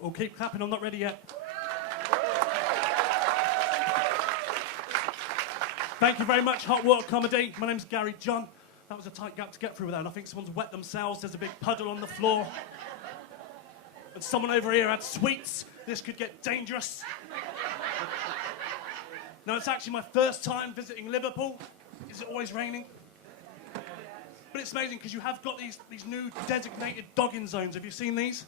Oh, keep clapping, I'm not ready yet. Thank you very much, Hot Water Comedy. My name's Gary John. That was a tight gap to get through without. I think someone's wet themselves. There's a big puddle on the floor. And someone over here had sweets. This could get dangerous. Now, it's actually my first time visiting Liverpool. Is it always raining? But it's amazing because you have got these new designated dogging zones. Have you seen these?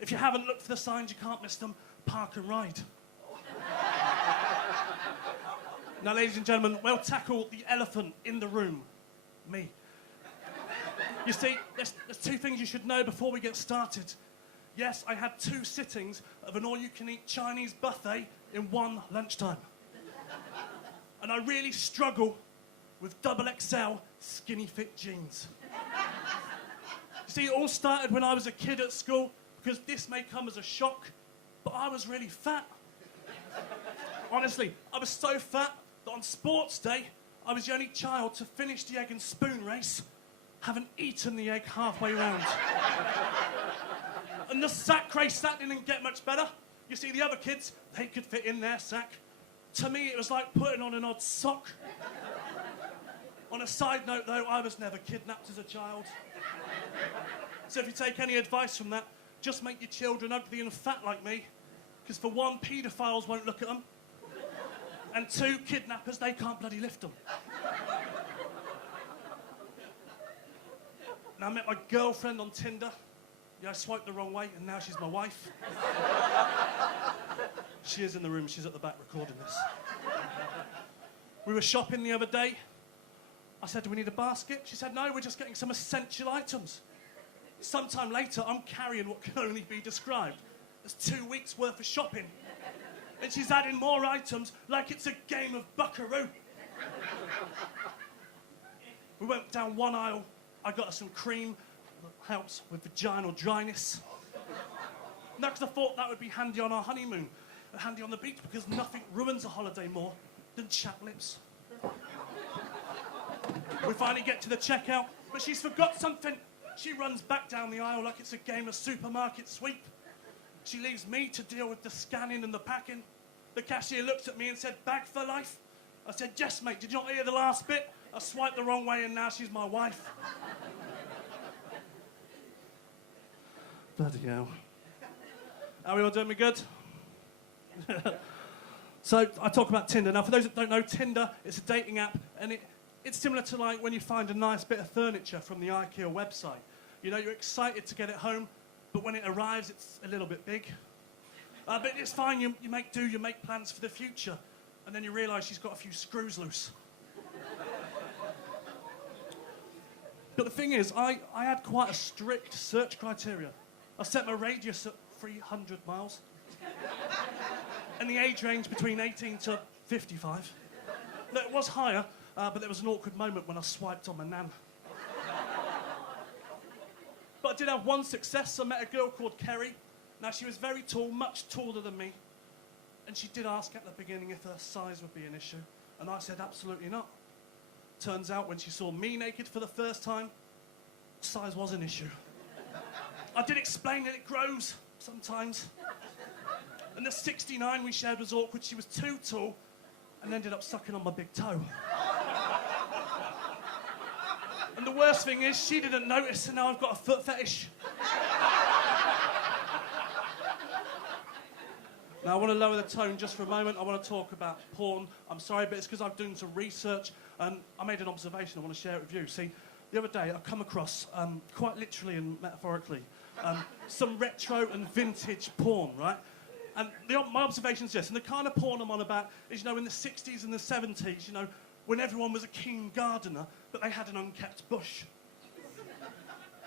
If you haven't looked for the signs, you can't miss them. Park and ride. Now, ladies and gentlemen, we'll tackle the elephant in the room. Me. You see, there's two things you should know before we get started. Yes, I had 2 sittings of an all-you-can-eat Chinese buffet in one lunchtime. And I really struggle with XXL skinny fit jeans. You see, it all started when I was a kid at school, because this may come as a shock, but I was really fat. Honestly, I was so fat that on sports day, I was the only child to finish the egg and spoon race, having eaten the egg halfway round. And the sack race, that didn't get much better. You see, the other kids, they could fit in their sack. To me, it was like putting on an odd sock. On a side note, though, I was never kidnapped as a child. So if you take any advice from that, just make your children ugly and fat like me, because for 1, paedophiles won't look at them, and 2, kidnappers, they can't bloody lift them. Now, I met my girlfriend on Tinder. Yeah, I swiped the wrong way, and now she's my wife. She is in the room. She's at the back recording this. We were shopping the other day. I said, do we need a basket? She said, no, we're just getting some essential items. Sometime later, I'm carrying what can only be described as 2 weeks' worth of shopping. And she's adding more items like it's a game of buckaroo. We went down one aisle. I got her some cream that helps with vaginal dryness. Now, because I thought that would be handy on our honeymoon, and handy on the beach, because nothing ruins a holiday more than chapped lips. We finally get to the checkout, but she's forgot something. She runs back down the aisle like it's a game of supermarket sweep. She leaves me to deal with the scanning and the packing. The cashier looked at me and said, bag for life? I said, yes, mate, did you not hear the last bit? I swiped the wrong way and now she's my wife. Bloody hell. How are we all doing? We good? So, I talk about Tinder. Now, for those that don't know, Tinder is a dating app, and it's similar to like when you find a nice bit of furniture from the IKEA website. You know, you're excited to get it home, but when it arrives, it's a little bit big. But it's fine, you make do, you make plans for the future, and then you realise she's got a few screws loose. But the thing is, I had quite a strict search criteria. I set my radius at 300 miles. And the age range between 18 to 55. Now, it was higher, but there was an awkward moment when I swiped on my nan. But I did have one success. I met a girl called Kerry. Now, she was very tall, much taller than me. And she did ask at the beginning if her size would be an issue. And I said, absolutely not. Turns out, when she saw me naked for the first time, size was an issue. I did explain that it grows sometimes. And the 69 we shared was awkward. She was too tall and ended up sucking on my big toe. And the worst thing is, she didn't notice, and now I've got a foot fetish. Now, I want to lower the tone just for a moment. I want to talk about porn. I'm sorry, but it's because I've done some research, and I made an observation I want to share it with you. See, the other day, I've come across, quite literally and metaphorically, some retro and vintage porn, right? And my observation is this, and the kind of porn I'm on about is, you know, in the 60s and the 70s, you know, when everyone was a keen gardener, but they had an unkept bush.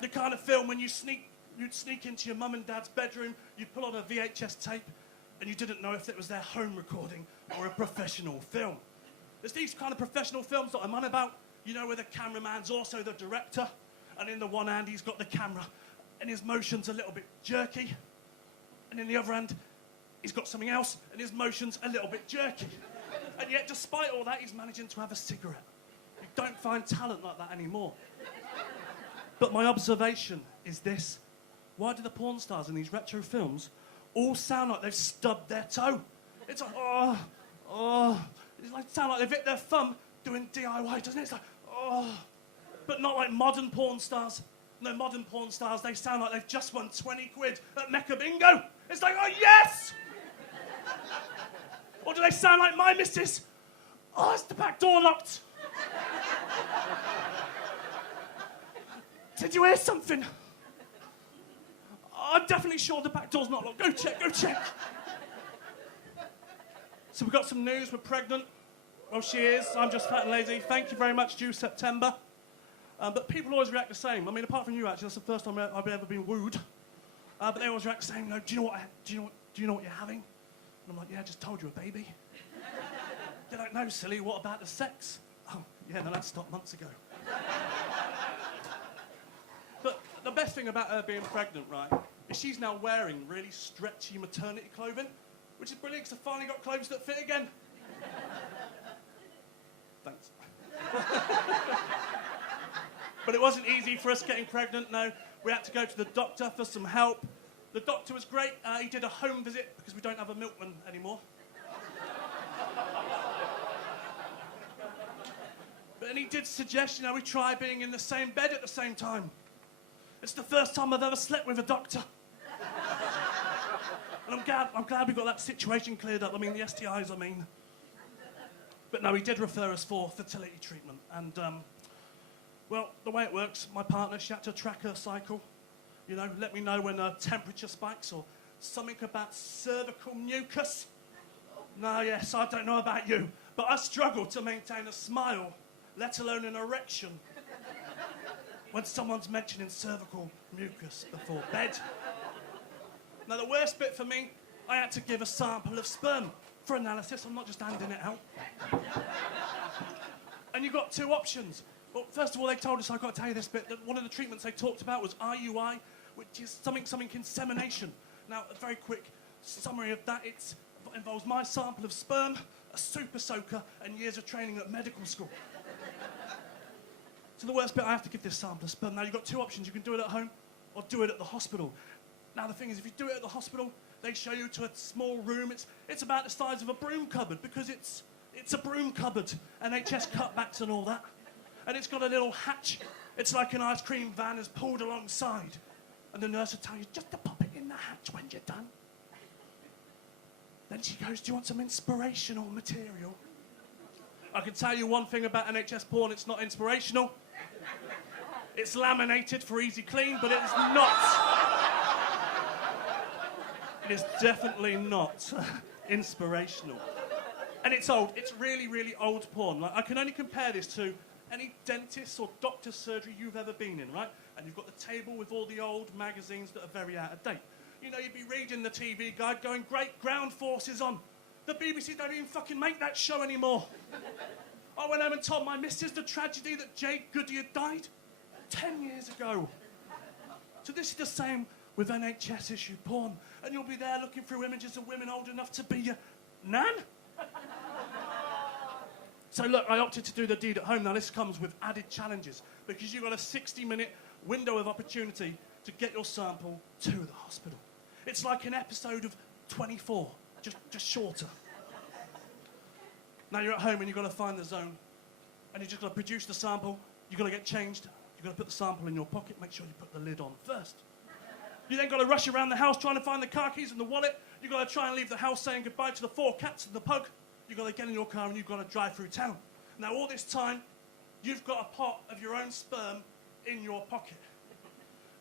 The kind of film when you'd sneak into your mum and dad's bedroom, you'd pull on a VHS tape, and you didn't know if it was their home recording or a professional film. It's these kind of professional films that I'm on about, you know, where the cameraman's also the director, and in the one hand he's got the camera, and his motion's a little bit jerky, and in the other hand, he's got something else, and his motion's a little bit jerky. And yet, despite all that, he's managing to have a cigarette. You don't find talent like that anymore. But my observation is this. why do the porn stars in these retro films all sound like they've stubbed their toe? It's like, it's like sound like they've hit their thumb doing DIY, doesn't it? It's like, but not like modern porn stars. No, modern porn stars, they sound like they've just won 20 quid at Mecca Bingo. It's like, oh yes! Or do they sound like my missus? Oh, is the back door locked? Did you hear something? I'm definitely sure the back door's not locked. Go check, go check. So we've got some news, we're pregnant. Well, she is, I'm just fat and lazy. Thank you very much, due September. But people always react the same. I mean, apart from you, actually, that's the first time I've ever been wooed. But they always react the same. No, do you know what you're having? And I'm like, yeah, I just told you, a baby. They're like, no, silly, what about the sex? Oh, yeah, no, that stopped months ago. But the best thing about her being pregnant, right, is she's now wearing really stretchy maternity clothing, which is brilliant because I finally got clothes that fit again. Thanks. But it wasn't easy for us getting pregnant, no. We had to go to the doctor for some help. The doctor was great. He did a home visit because we don't have a milkman anymore. And he did suggest, we try being in the same bed at the same time. It's the first time I've ever slept with a doctor. And I'm glad we got that situation cleared up. I mean, the STIs, But no, he did refer us for fertility treatment. And, well, the way it works, my partner, she had to track her cycle. Let me know when her temperature spikes or something about cervical mucus. No, yes, I don't know about you, but I struggle to maintain a smile, let alone an erection, when someone's mentioning cervical mucus before bed. Now, the worst bit for me, I had to give a sample of sperm for analysis. I'm not just handing it out. And you've got two options. Well, first of all, they told us, I've got to tell you this bit, that one of the treatments they talked about was IUI, which is something insemination. Now, a very quick summary of that, it involves my sample of sperm, a super soaker, and years of training at medical school. So the worst bit, I have to give this sample of sperm. Now, you've got two options. You can do it at home or do it at the hospital. Now, the thing is, if you do it at the hospital, they show you to a small room. It's about the size of a broom cupboard because it's a broom cupboard, NHS cutbacks and all that. And it's got a little hatch. It's like an ice cream van is pulled alongside. And the nurse will tell you just to pop it in the hatch when you're done. Then she goes, do you want some inspirational material? I can tell you one thing about NHS porn, it's not inspirational. It's laminated for easy clean, but it's not. It is definitely not inspirational. And it's old. It's really, really old porn. Like, I can only compare this to any dentist or doctor's surgery you've ever been in, right? And you've got the table with all the old magazines that are very out of date. You'd be reading the TV guide going, great, ground force is on. The BBC don't even fucking make that show anymore. I went home and told my missus the tragedy that Jade Goody had died 10 years ago. So this is the same with NHS-issued porn. And you'll be there looking through images of women old enough to be your nan? So look, I opted to do the deed at home. Now this comes with added challenges because you've got a 60-minute window of opportunity to get your sample to the hospital. It's like an episode of 24, just shorter. Now you're at home and you've got to find the zone and you've just got to produce the sample, you've got to get changed, you've got to put the sample in your pocket, make sure you put the lid on first. You then got to rush around the house trying to find the car keys and the wallet. You've got to try and leave the house saying goodbye to the 4 cats and the pug. You've got to get in your car and you've got to drive through town. Now, all this time, you've got a pot of your own sperm in your pocket.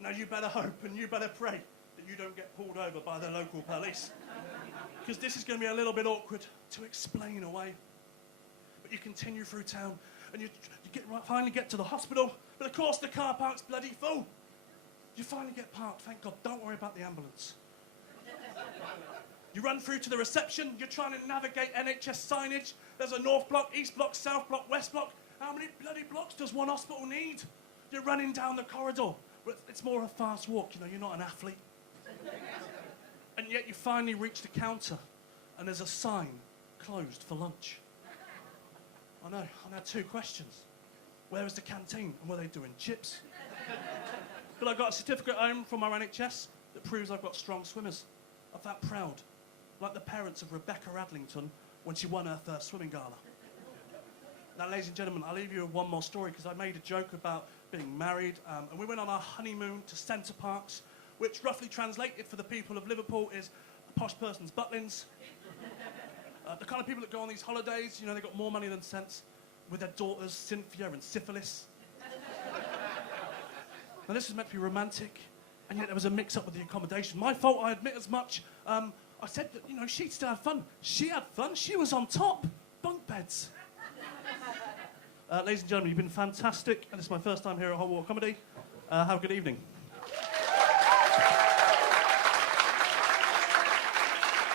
Now, you better hope and you better pray that you don't get pulled over by the local police. Because this is going to be a little bit awkward to explain away. But you continue through town and you finally get to the hospital. But, of course, the car park's bloody full. You finally get parked, thank God. Don't worry about the ambulance. You run through to the reception, you're trying to navigate NHS signage. There's a north block, east block, south block, west block. How many bloody blocks does one hospital need? You're running down the corridor. It's more a fast walk, you're not an athlete. And yet you finally reach the counter and there's a sign, closed for lunch. I know, I had 2 questions. Where is the canteen and were they doing chips? But I got a certificate home from our NHS that proves I've got strong swimmers. I felt proud, like the parents of Rebecca Adlington when she won her first swimming gala. Now, ladies and gentlemen, I'll leave you with one more story because I made a joke about being married, and we went on our honeymoon to Centre Parks, which roughly translated for the people of Liverpool is a posh person's butlins. The kind of people that go on these holidays, you know, they've got more money than sense, with their daughters, Cynthia and Syphilis. Now, this was meant to be romantic, and yet there was a mix-up with the accommodation. My fault, I admit as much. I said that, you know, she'd still have fun. She had fun. She was on top. Bunk beds. Ladies and gentlemen, you've been fantastic, and it's my first time here at Hot Water Comedy. Have a good evening.